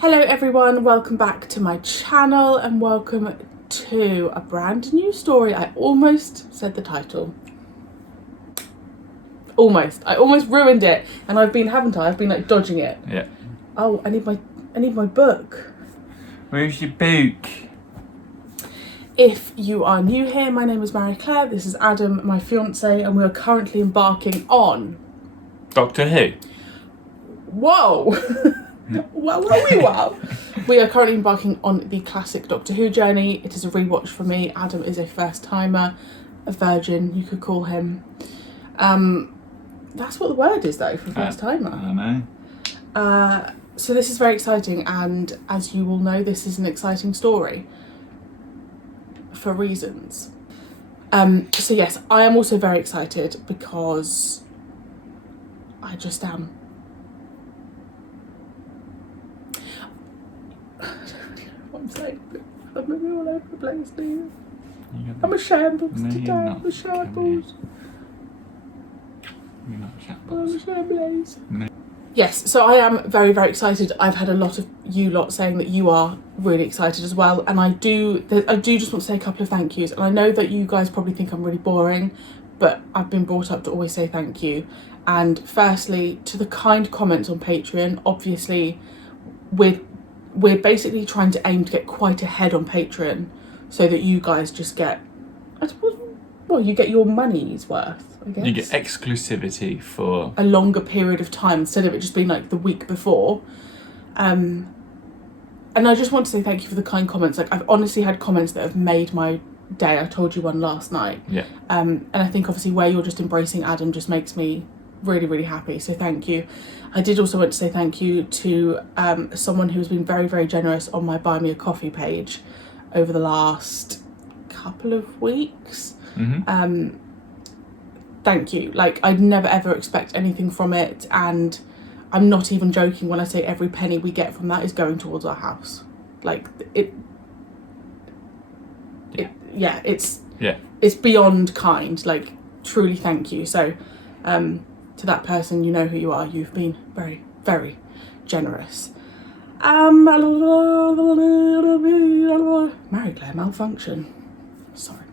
Hello everyone, welcome back to my channel and welcome to a brand new story. I almost said the title. I almost ruined it, and I've been like dodging it. Yeah. Oh, I need my book. Where's your book? If you are new here, my name is Marie-Clare, this is Adam, my fiance, and we are currently embarking on... Doctor Who? Whoa! Wow. We are currently embarking on the classic Doctor Who journey. It is a rewatch for me. Adam is a first timer, a virgin, you could call him. That's what the word is though for first timer. I know. So this is very exciting, and as you all know, this is an exciting story for reasons. So yes, I am also very excited because I just am. I'm saying, I'm moving all over the place, dude. I'm a shambles today. I'm a shambles. You're not a shambles. I'm a shambles. No. Yes, so I am very, very excited. I've had a lot of you lot saying that you are really excited as well, and I do just want to say a couple of thank yous. And I know that you guys probably think I'm really boring, but I've been brought up to always say thank you. And firstly, to the kind comments on Patreon. Obviously, we're basically trying to aim to get quite ahead on Patreon so that you guys just get, I suppose, well, you get your money's worth, I guess. You get exclusivity for a longer period of time instead of it just being like the week before. And I just want to say thank you for the kind comments. Like, I've honestly had comments that have made my day. I told you one last night. Yeah. And I think obviously where you're just embracing Adam just makes me really, really happy. So thank you. I did also want to say thank you to someone who's been very, very generous on my Buy Me a Coffee page over the last couple of weeks. Mm-hmm. Thank you. Like, I'd never ever expect anything from it, and I'm not even joking when I say every penny we get from that is going towards our house. Like, it's beyond kind. Like, truly thank you. So to that person, you know who you are. You've been very, very generous. Marie-Clare malfunction. Sorry.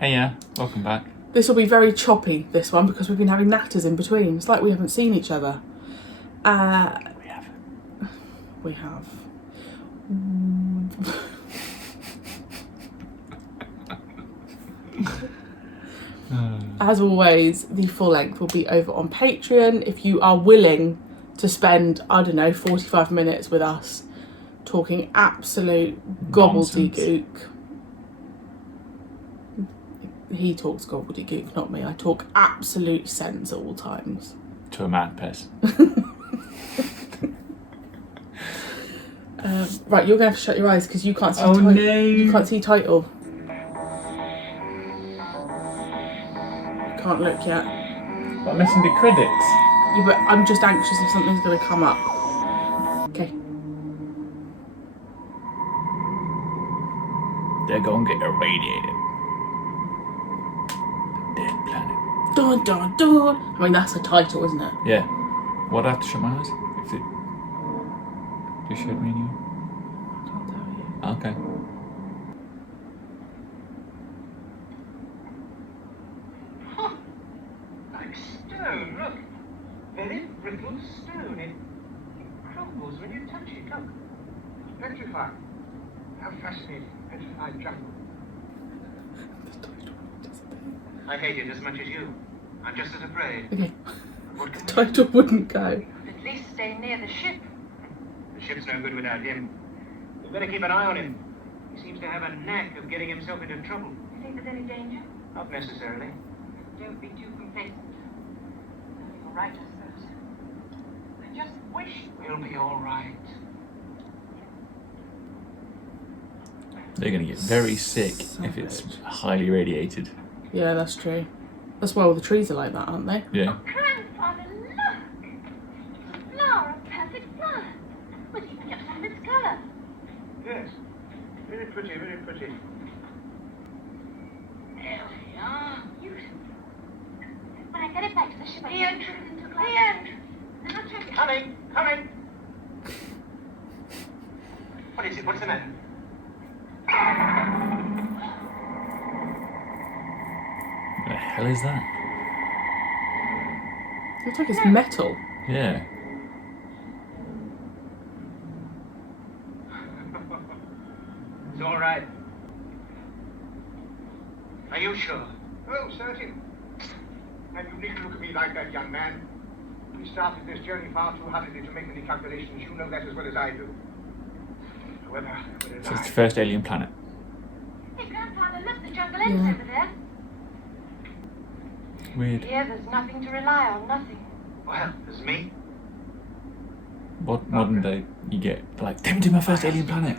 Hey, yeah. Welcome back. This will be very choppy, this one, because we've been having natters in between. It's like we haven't seen each other. We have. As always, the full length will be over on Patreon. If you are willing to spend, I don't know, 45 minutes with us talking absolute gobbledygook. He talks gobbledygook, not me. I talk absolute sense at all times. To a mad person. Right, you're going to have to shut your eyes because you can't see no. You can't see title. Can't look yet. But I'm listening to critics. Yeah, but I'm just anxious if something's going to come up. Okay. They're going to get irradiated. Dead planet. Dun dun dun. I mean, that's a title, isn't it? Yeah. What, I have to shut my eyes? If it... Do you shut me in you? I can't tell you. Okay. Like stone, look. Very brittle stone. It crumbles when you touch it. Look. Petrified. How fascinating. Petrified jungle. I hate it as much as you. I'm just as afraid. Okay. What The can we title wouldn't go. At least stay near the ship. The ship's no good without him. We've got to keep an eye on him. He seems to have a knack of getting himself into trouble. You think there's any danger? Not necessarily. Don't be too complacent. You're right, I suppose. I just wish... We'll be all right. They're going to get very sick if it's highly radiated. Yeah, that's true. That's why all the trees are like that, aren't they? Yeah. Grandfather, look! It's a flower, a perfect flower. With even just half its colour. Yes. Very pretty, very pretty. There we are. Beautiful. When I get it back to the ship, The entrance! into The entrance! Then I'll check it. Coming! Coming! What is it? What's the matter? What the hell is that? Looks like it's metal. Yeah. It's all right. Are you sure? Oh, certain. And you needn't look at me like that, young man. We started this journey far too hurriedly to make any calculations. You know that as well as I do. However, So it's the first alien planet. Hey, Grandfather, look, the jungle ends over there. Weird. Here, there's nothing to rely on, nothing. Well, there's me. What modern day you get? Like, take me to my first alien planet.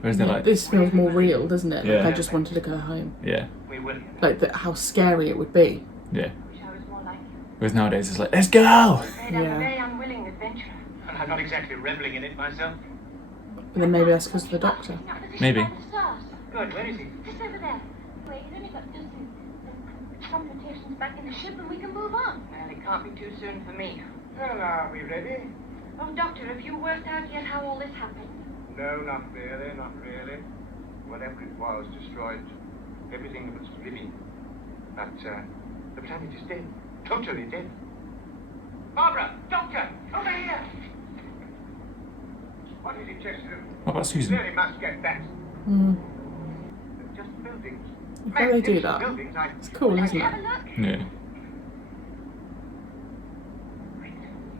Whereas they're like, This feels more real, doesn't it? Yeah. Like I just wanted to go home. yeah, We will. Like how scary it would be. yeah. Wish I was more like you. Whereas nowadays it's like, let's go! Afraid I'm Yeah. a very unwilling adventurer. And I'm not exactly reveling in it myself. And then maybe that's because of the doctor. He's not positioned Maybe. by the stars. Good, where is he? Just over there. Wait, he's only got just some computations back in the ship and we can move on. Well, it can't be too soon for me. Well, are we ready? Oh, Doctor, have you worked out yet how all this happened? No, not really, not really. Whatever it was destroyed everything that was living. But the planet is dead. Totally dead. Barbara! Doctor! Over here! What is it, Chester? What about Susan? Really must get that. Mm. They're just buildings. How do they do that? Buildings, It's cool, isn't Have a it? look. Yeah.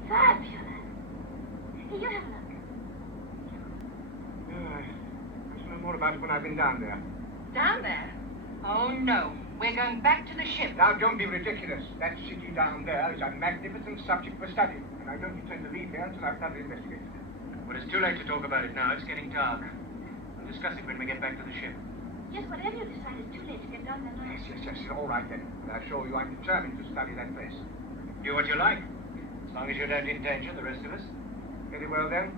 Fabulous. Here, you have a look. I shall know more about it when I've been down there. Down there? Oh, no. We're going back to the ship. Now, don't be ridiculous. That city down there is a magnificent subject for study, and I don't intend to leave here until I've thoroughly investigated it. Well, it's too late to talk about it now. It's getting dark. We'll discuss it when we get back to the ship. Yes, whatever you decide, it's too late to get down there now. Yes. All right, then. But I assure you I'm determined to study that place. Do what you like, as long as you don't endanger the rest of us. Very well, then.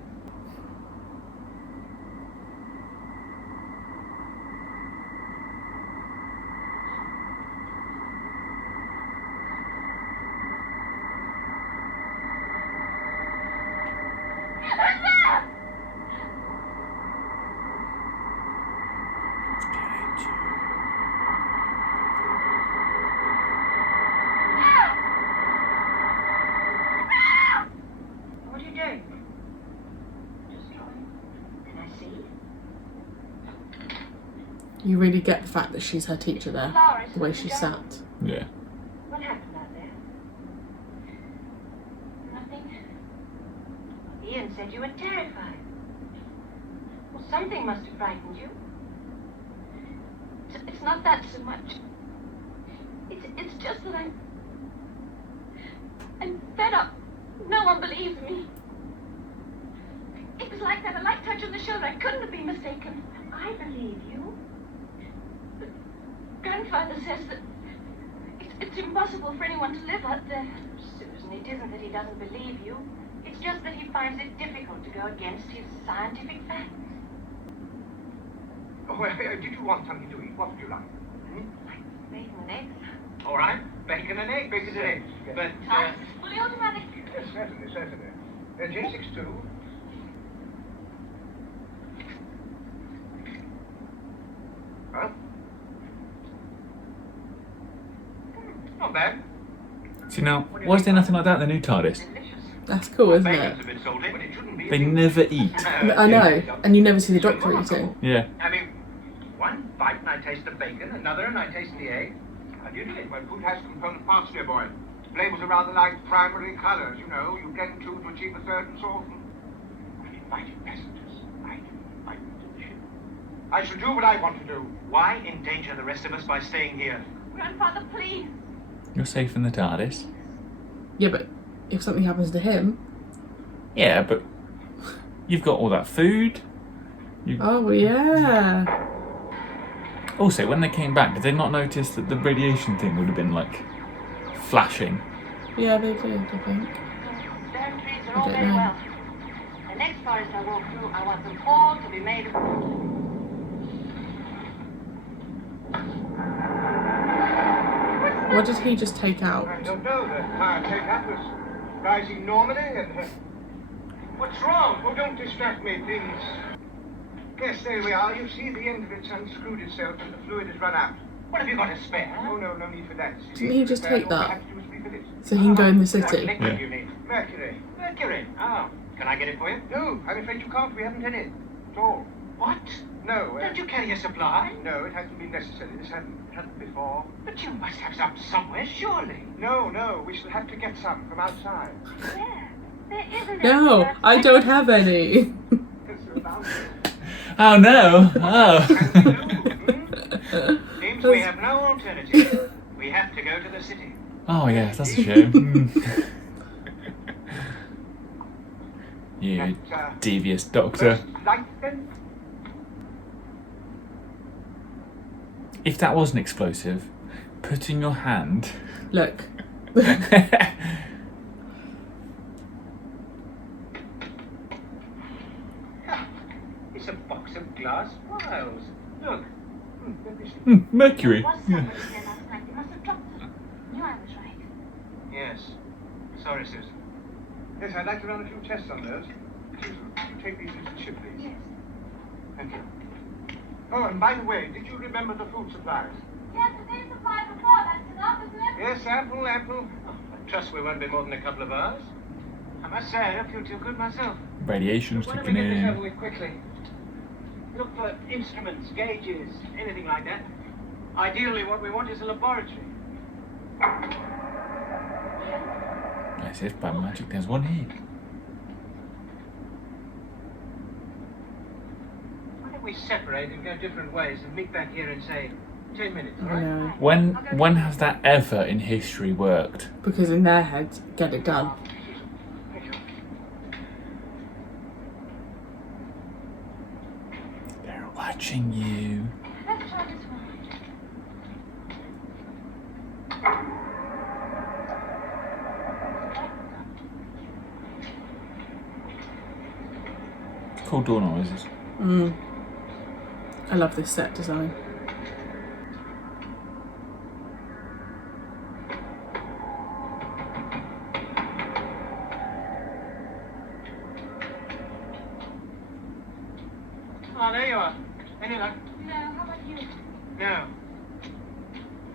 What are you doing? Just drawing. Can I see? You really get the fact that she's her teacher there. Flowers. The way she sat. Yeah. What happened out there? Nothing. Ian said you were terrified. Well, something must have frightened you. It's not that so much. It's just that I'm fed up. No one believes me. It was like that, a light touch on the shoulder. I couldn't have been mistaken. I believe you. But Grandfather says that it's impossible for anyone to live out there. Susan, it isn't that he doesn't believe you. It's just that he finds it difficult to go against his scientific facts. Oh, well, did you want something to eat? What would you like? Like bacon and eggs. All right. Bacon and eggs. Bacon and eggs. But, Toss. Fully automatic. yes, certainly. J62. Well? Not bad. See now, why is there nothing like that in the new TARDIS? Delicious. That's cool, isn't it? Bacon's a bit salty, but it shouldn't be. They never eat. I know. And you never see the doctor eating. Yeah. I mean, one bite and I taste the bacon, another and I taste the egg. How do you do it? Well, food has component parts, dear boy. Flavors are rather like primary colors, you know. You blend two to achieve a third and so on. I'm inviting passengers. I invite them to the ship. I shall do what I want to do. Why endanger the rest of us by staying here? Grandfather, please. You're safe in the TARDIS. Yeah, but if something happens to him. Yeah, but you've got all that food. Oh, yeah. Also, when they came back, did they not notice that the radiation thing would have been like flashing? Yeah, they did, I think. Stone trees are I all don't very know. well. The next forest I walk through, I want them all to be made of wood. What did he just take out? I don't know. The fire take-up was rising normally and... What's wrong? Oh, don't distract me, please. Yes, there we are. You see the end of it's unscrewed itself and the fluid has run out. What have you got a spare? Oh, no need for that. Didn't he just take All we that? have to do is refill it. So he can go in the What city. liquid Yeah. do you need? Mercury. Mercury. Oh, can I get it for you? No, I'm afraid you can't. We haven't any. At all. What? No, Don't you carry a supply? no, it hasn't been necessary. This hadn't before. But you must have some somewhere, surely. No, we shall have to get some from outside. There isn't No, any. I don't have any. Because they're bound to. Oh no! Oh. Seems we have no alternative. We have to go to the city. Oh yes, that's a shame. You devious doctor. First light, then? If that was an explosive, putting your hand. Look. It's a box of glass vials. Look. Let me see. Mercury. There was somebody here last night. They must have dropped them. Knew I was right. Yes. Sorry, Susan. Yes, I'd like to run a few tests on those. Susan, could you take these into the ship, please? Yes. Thank you. Oh, and by the way, did you remember the food supplies? Yes, the day supply before. That's enough, isn't it? Yes, ample. Oh, I trust we won't be more than a couple of hours. I must say, I don't feel too good myself. Radiation's Why don't we kicking get this over in. with quickly? Look for instruments, gauges, anything like that. Ideally, what we want is a laboratory. Yes, if by magic there's one here. Why don't we separate and go different ways and meet back here in, say, 10 minutes, all I right? know. When has that ever in history worked? Because in their heads, get it done. Thank you. They're watching you. Let's try this one. Cool door noises. I love this set design. Oh, there you are. Any luck? No, how about you? No.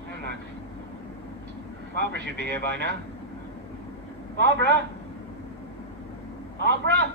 No luck. Barbara should be here by now. Barbara? Barbara?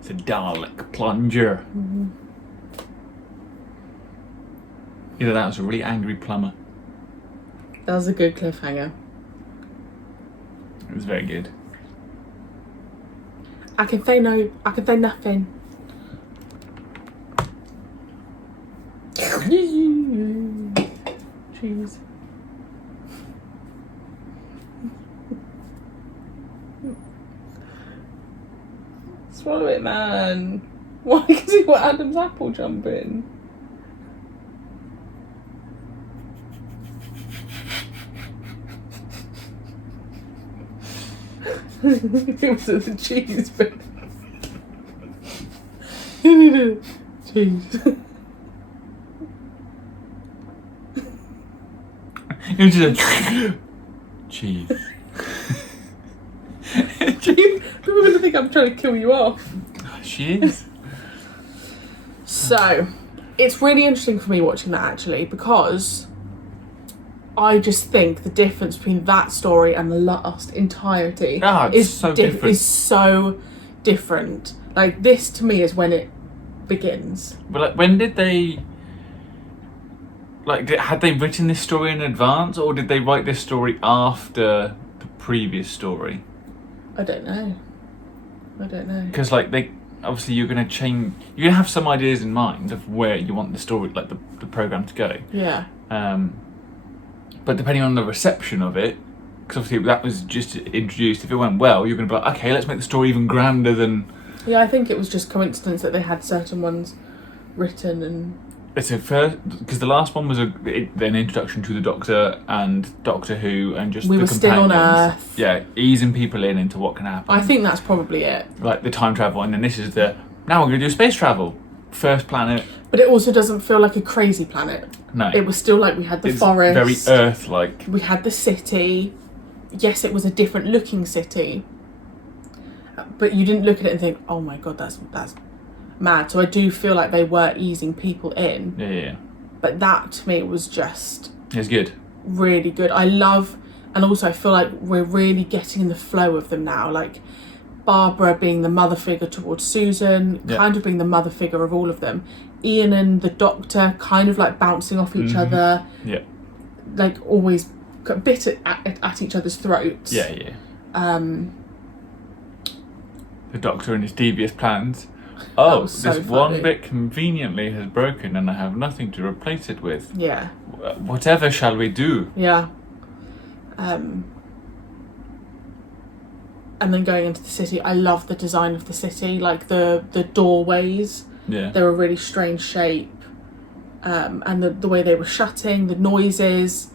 It's a Dalek plunger. Either that was a really angry plumber. That was a good cliffhanger. It was very good. I can say no. I can say nothing. Cheese. Swallow it, man. Why? Because he want Adam's apple jumping. It was at the cheese bit. Cheese. It was just a cheese. Cheese. People gonna think I'm trying to kill you off. She is. So, it's really interesting for me watching that actually because I just think the difference between that story and the last entirety It's so different. is so different. Like this to me is when it begins. But like, when did they? Like, had they written this story in advance, or did they write this story after the previous story? I don't know. Because like they obviously you're gonna change. You're gonna have some ideas in mind of where you want the story, like the program to go. Yeah. But depending on the reception of it, because obviously that was just introduced. If it went well, you're gonna be like, okay, let's make the story even grander than. Yeah, I think it was just coincidence that they had certain ones written and. It's a first because the last one was an introduction to the Doctor and Doctor Who and just we the were still on companions. Earth. Yeah, easing people into what can happen. I think that's probably it. Like the time travel, and then this is now we're going to do space travel. First planet. But it also doesn't feel like a crazy planet. No. It was still like we had the It's forest. very Earth-like. We had the city. Yes, it was a different looking city. But you didn't look at it and think, oh my God, that's mad. So I do feel like they were easing people in. Yeah. But that to me was just It's good. really good. I love, and also I feel like we're really getting in the flow of them now. Like Barbara being the mother figure towards Susan, kind of being the mother figure of all of them. Ian and the Doctor kind of like bouncing off each other. Yeah. Like always a bit at each other's throats. Yeah. The Doctor and his devious plans. Oh, so this funny. one bit conveniently has broken and I have nothing to replace it with. Yeah. Whatever shall we do? Yeah. And then going into the city, I love the design of the city, like the doorways. Yeah. They were a really strange shape. And the way they were shutting, the noises.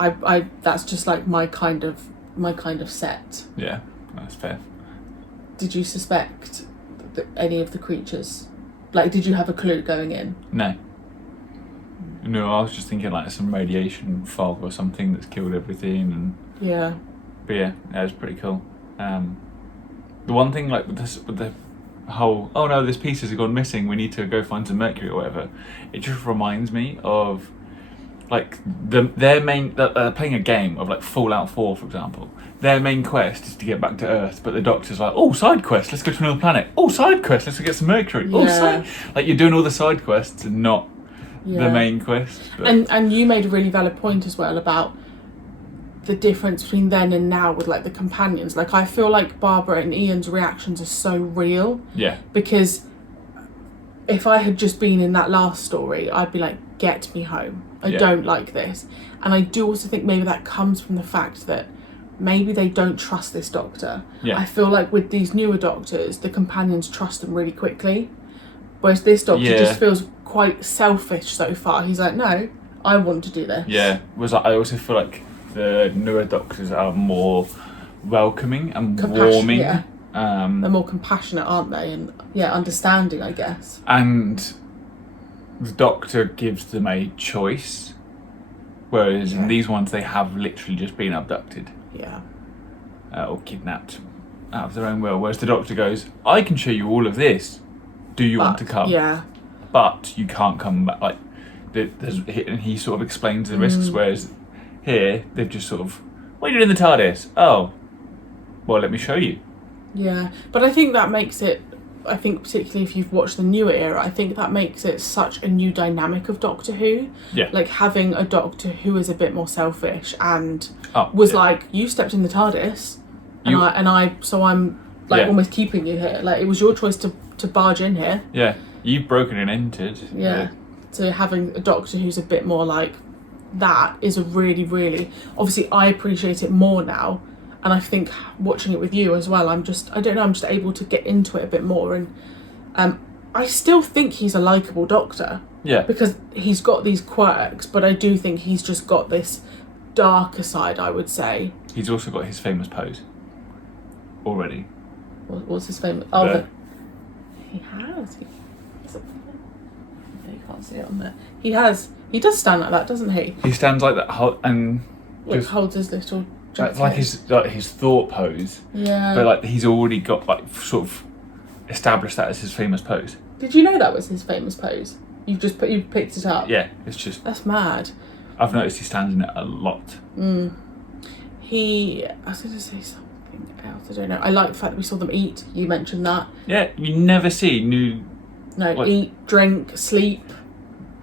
I that's just like my kind of set. Yeah, that's fair. Did you suspect any of the creatures? Like, did you have a clue going in? No, I was just thinking like some radiation fog or something that's killed everything, and Yeah. but yeah, that was pretty cool. The one thing like with the whole this pieces have gone missing, we need to go find some mercury or whatever. It just reminds me of like their main playing a game of like Fallout 4 for example. Their main quest is to get back to Earth, but the Doctor's like, oh, side quest, let's go to another planet. Oh, side quest, let's go get some mercury. Yeah. Oh, like you're doing all the side quests and not the main quest. But. And you made a really valid point as well about the difference between then and now with like the companions. Like I feel like Barbara and Ian's reactions are so real. Yeah. Because if I had just been in that last story, I'd be like, get me home. I don't like this. And I do also think maybe that comes from the fact that maybe they don't trust this Doctor. Yeah. I feel like with these newer Doctors, the companions trust them really quickly. Whereas this Doctor just feels quite selfish so far. He's like, no, I want to do this. Yeah. I also feel like the newer Doctors are more welcoming and warming. Yeah. They're more compassionate, aren't they? And understanding, I guess. And the Doctor gives them a choice, whereas in these ones they have literally just been abducted. Yeah. Or kidnapped out of their own will. Whereas the Doctor goes, I can show you all of this. Do you want to come? Yeah. But you can't come back. Like, and he sort of explains the risks. Whereas here they've just sort of, what are you doing in the TARDIS? Oh, well, let me show you. Yeah, but I think that makes it. I think particularly if you've watched the newer era, I think that makes it such a new dynamic of Doctor Who. Yeah. Like having a Doctor who is a bit more selfish and was like, you stepped in the TARDIS, and I'm like almost keeping you here. Like it was your choice to barge in here. Yeah, you've broken and entered. Yeah. So having a Doctor who's a bit more like that is a really, really obviously I appreciate it more now. And I think watching it with you as well, I'm just able to get into it a bit more. And I still think he's a likeable Doctor. Yeah. Because he's got these quirks, but I do think he's just got this darker side, I would say. He's also got his famous pose. Already. What's his famous... he has. You can't see it on there. He has. He does stand like that, doesn't he? He stands like that and... Just holds his little... Like his thought pose. Yeah. But like he's already got like sort of established that as his famous pose. Did you know that was his famous pose? You picked it up. Yeah, it's just that's mad. I've noticed he stands in it a lot. I was going to say something else. I don't know. I like the fact that we saw them eat. You mentioned that. Yeah, you never see eat, drink, sleep.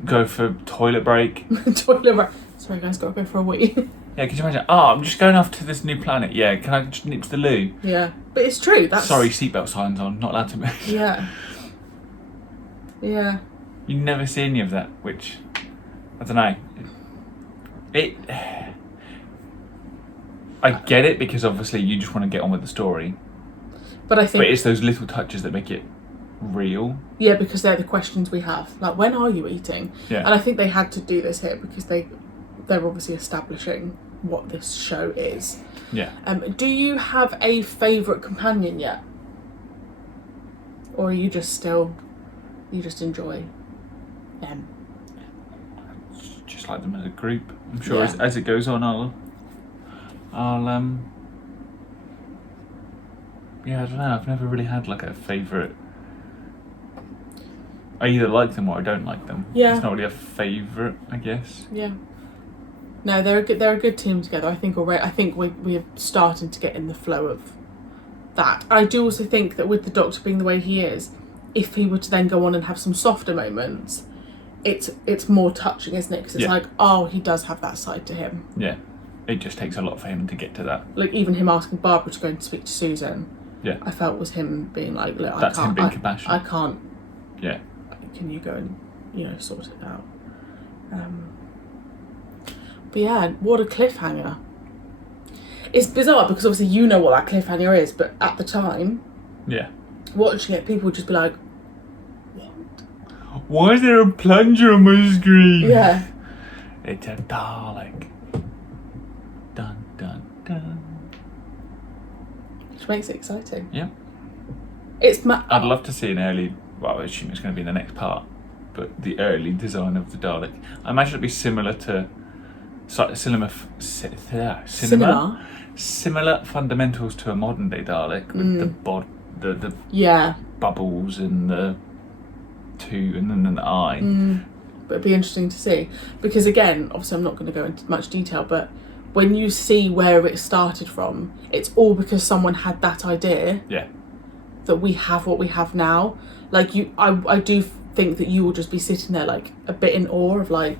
Go for toilet break. Toilet break. Sorry guys, gotta go for a wee. Yeah, can you imagine? I'm just going off to this new planet. Yeah, can I just nip to the loo? Yeah, but it's true. Sorry, seatbelt signs on. Not allowed to move. Yeah. Yeah. You never see any of that, which I don't know. I get it because obviously you just want to get on with the story. But I think. But it's those little touches that make it real. Yeah, because they're the questions we have. Like, when are you eating? Yeah. And I think they had to do this here because they're obviously establishing what this show is. Yeah. Do you have a favourite companion yet? Or are you just enjoy them? Just like them as a group. I'm sure Yeah. as it goes on, I'll yeah, I don't know. I've never really had like a favourite. I either like them or I don't like them. Yeah. It's not really a favourite, I guess. Yeah. No, they're a good team together. I think we're starting to get in the flow of that. I do also think that with the Doctor being the way he is, if he were to then go on and have some softer moments, it's more touching, isn't it? Because it's like, oh, he does have that side to him. Yeah. It just takes a lot for him to get to that. Like, even him asking Barbara to go and speak to Susan. Yeah. I felt was him being like, look, That's I can't. him being compassionate. I can't. Yeah. Can you go and sort it out? But yeah, what a cliffhanger. It's bizarre because obviously you know what that cliffhanger is, but at the time, Yeah. watching it, people would just be like, Why is there a plunger on my screen? yeah. It's a Dalek. Dun dun dun. Which makes it exciting. Yeah. It's I'd love to see an early. Well, I assume it's going to be in the next part, but the early design of the Dalek. I imagine it'd be similar to similar fundamentals to a modern day Dalek with the yeah. bubbles and the two and then an eye. But it'd be interesting to see because again, obviously, I'm not going to go into much detail, but when you see where it started from, it's all because someone had that idea. Yeah. That we have what we have now. Like I do think that you will just be sitting there like a bit in awe of like,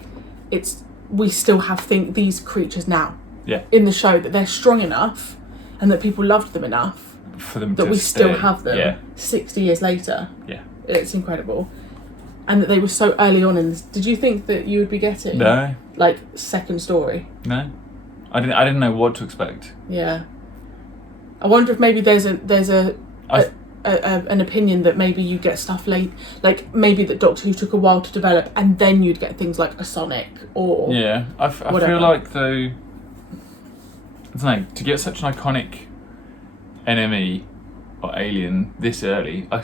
we still have these creatures now. Yeah. In the show that they're strong enough, and that people loved them enough For them that to we still stay. have them. Yeah. 60 years later. Yeah. It's incredible, and that they were so early on in this. Did you think that you would be getting No. like second story? No. I didn't know what to expect. Yeah. I wonder if maybe there's an opinion that maybe you get stuff late, like maybe that Doctor Who took a while to develop, and then you'd get things like a Sonic or Yeah, I feel like though, I don't know, to get such an iconic enemy or alien this early, I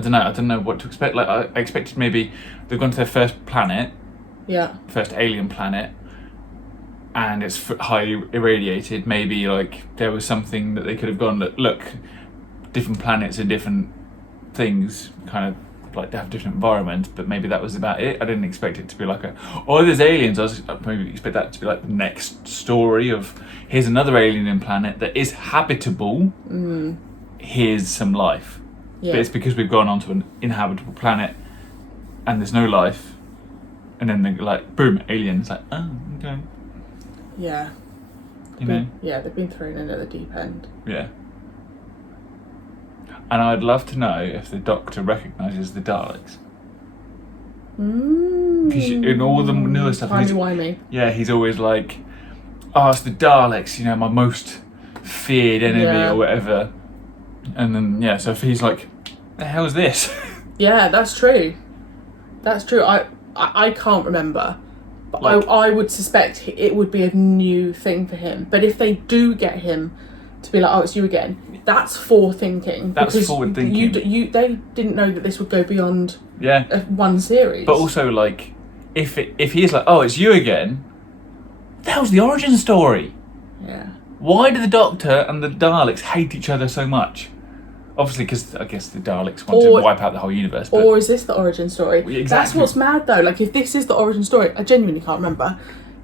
don't know what to expect. Like I expected maybe they've gone to their first planet, first alien planet, and it's highly irradiated. Maybe like there was something that they could have gone, look, different planets and different things kind of like to have different environments, but maybe that was about it. I didn't expect it to be like there's aliens. I'd maybe expect that to be like the next story of here's another alien planet that is habitable. Here's some life. Yeah. But it's because we've gone onto an inhabitable planet and there's no life, and then they're like, boom, aliens. Like, oh, okay. Yeah. You know? Yeah, they've been thrown in at the deep end. Yeah. And I'd love to know if the Doctor recognises the Daleks. Because in all the newer stuff, Timey-wimey. yeah, he's always like, oh, it's the Daleks, my most feared enemy or whatever. And then, yeah, so if he's like, the hell's this? Yeah, that's true. That's true. I can't remember. But Like- I would suspect it would be a new thing for him. But if they do get him to be like, oh, it's you again, that's forethinking. That's because forward thinking. They didn't know that this would go beyond Yeah. one series. But also, like, if he's like, oh, it's you again, that was the origin story. Yeah. Why do the Doctor and the Daleks hate each other so much? Obviously, because I guess the Daleks want to wipe out the whole universe. But Or is this the origin story? Exactly. That's what's mad though. Like, if this is the origin story, I genuinely can't remember.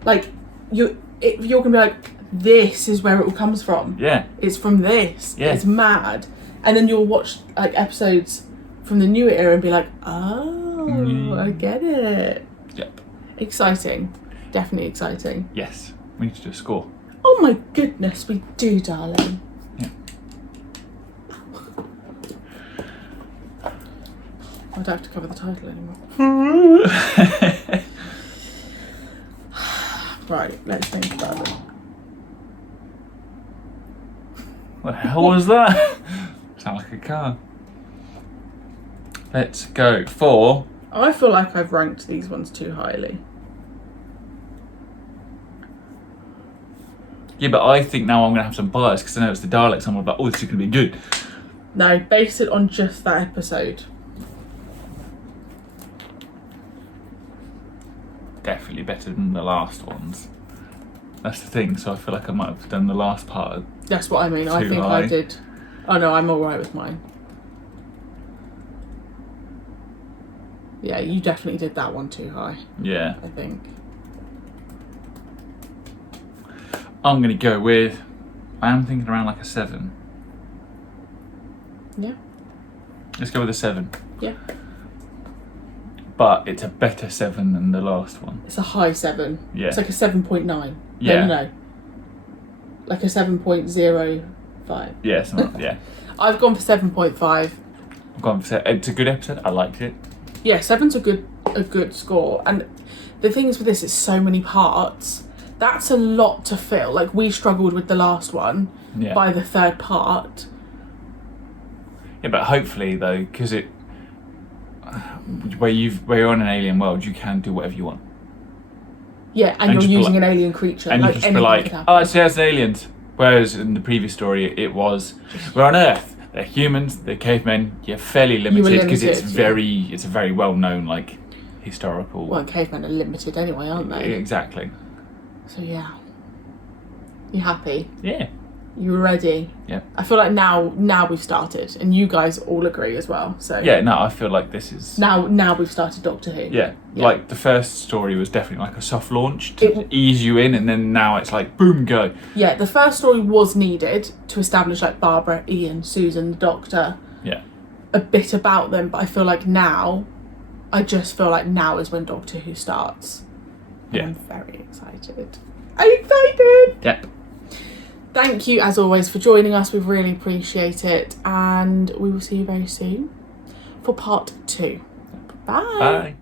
Like, you're gonna be like, this is where it all comes from. yeah, It's from this. Yeah. It's mad. And then you'll watch like episodes from the newer era and be like, oh, I get it. yep, Exciting. Definitely exciting. yes. We need to do a score. Oh my goodness, we do, darling. Yeah. I don't have to cover the title anymore. Right, let's think about it. What the hell was that? Sound like a car. Let's go for... I feel like I've ranked these ones too highly. Yeah, but I think now I'm going to have some bias because I know it's the Daleks. I'm like, oh, this is going to be good. No, base it on just that episode. Definitely better than the last ones. That's the thing. So I feel like I might have done the last part. That's what I mean. I Too think high. I did. Oh no, I'm alright with mine. Yeah, you definitely did that one too high, Yeah. I think. I'm going to go with... I am thinking around like a 7. Yeah. Let's go with a 7. Yeah. But it's a better 7 than the last one. It's a high 7. Yeah. It's like a 7.9. Yeah. No. Like a 7.05. Yeah, something, yeah. I've gone for 7.5. I've gone for it's a good episode. I liked it. Yeah, 7's a good score. And the thing is with this, it's so many parts. That's a lot to fill. Like, we struggled with the last one Yeah. by the third part. Yeah, but hopefully though, because it where you're on an alien world, you can do whatever you want. Yeah, and And you're just be using like- an alien creature. And like you just be anything like, could happen. oh, actually that's aliens. Whereas in the previous story, it was we're on Earth. They're humans. They're cavemen. You're fairly limited because it's limited, yeah. it's a very well known like historical. Well, cavemen are limited anyway, aren't they? Exactly. So yeah. You happy? Yeah. You ready? Yeah. I feel like now we've started, and you guys all agree as well. So Yeah. No, I feel like this is. now we've started Doctor Who. Yeah. Yeah. Like the first story was definitely like a soft launch to ease you in, and then now it's like boom, go. Yeah, the first story was needed to establish like Barbara, Ian, Susan, the Doctor, Yeah. a bit about them, but I feel like now is when Doctor Who starts. And Yeah. I'm very excited. I'm excited! Yep. Thank you, as always, for joining us. We really appreciate it. And we will see you very soon for part 2. Bye. Bye.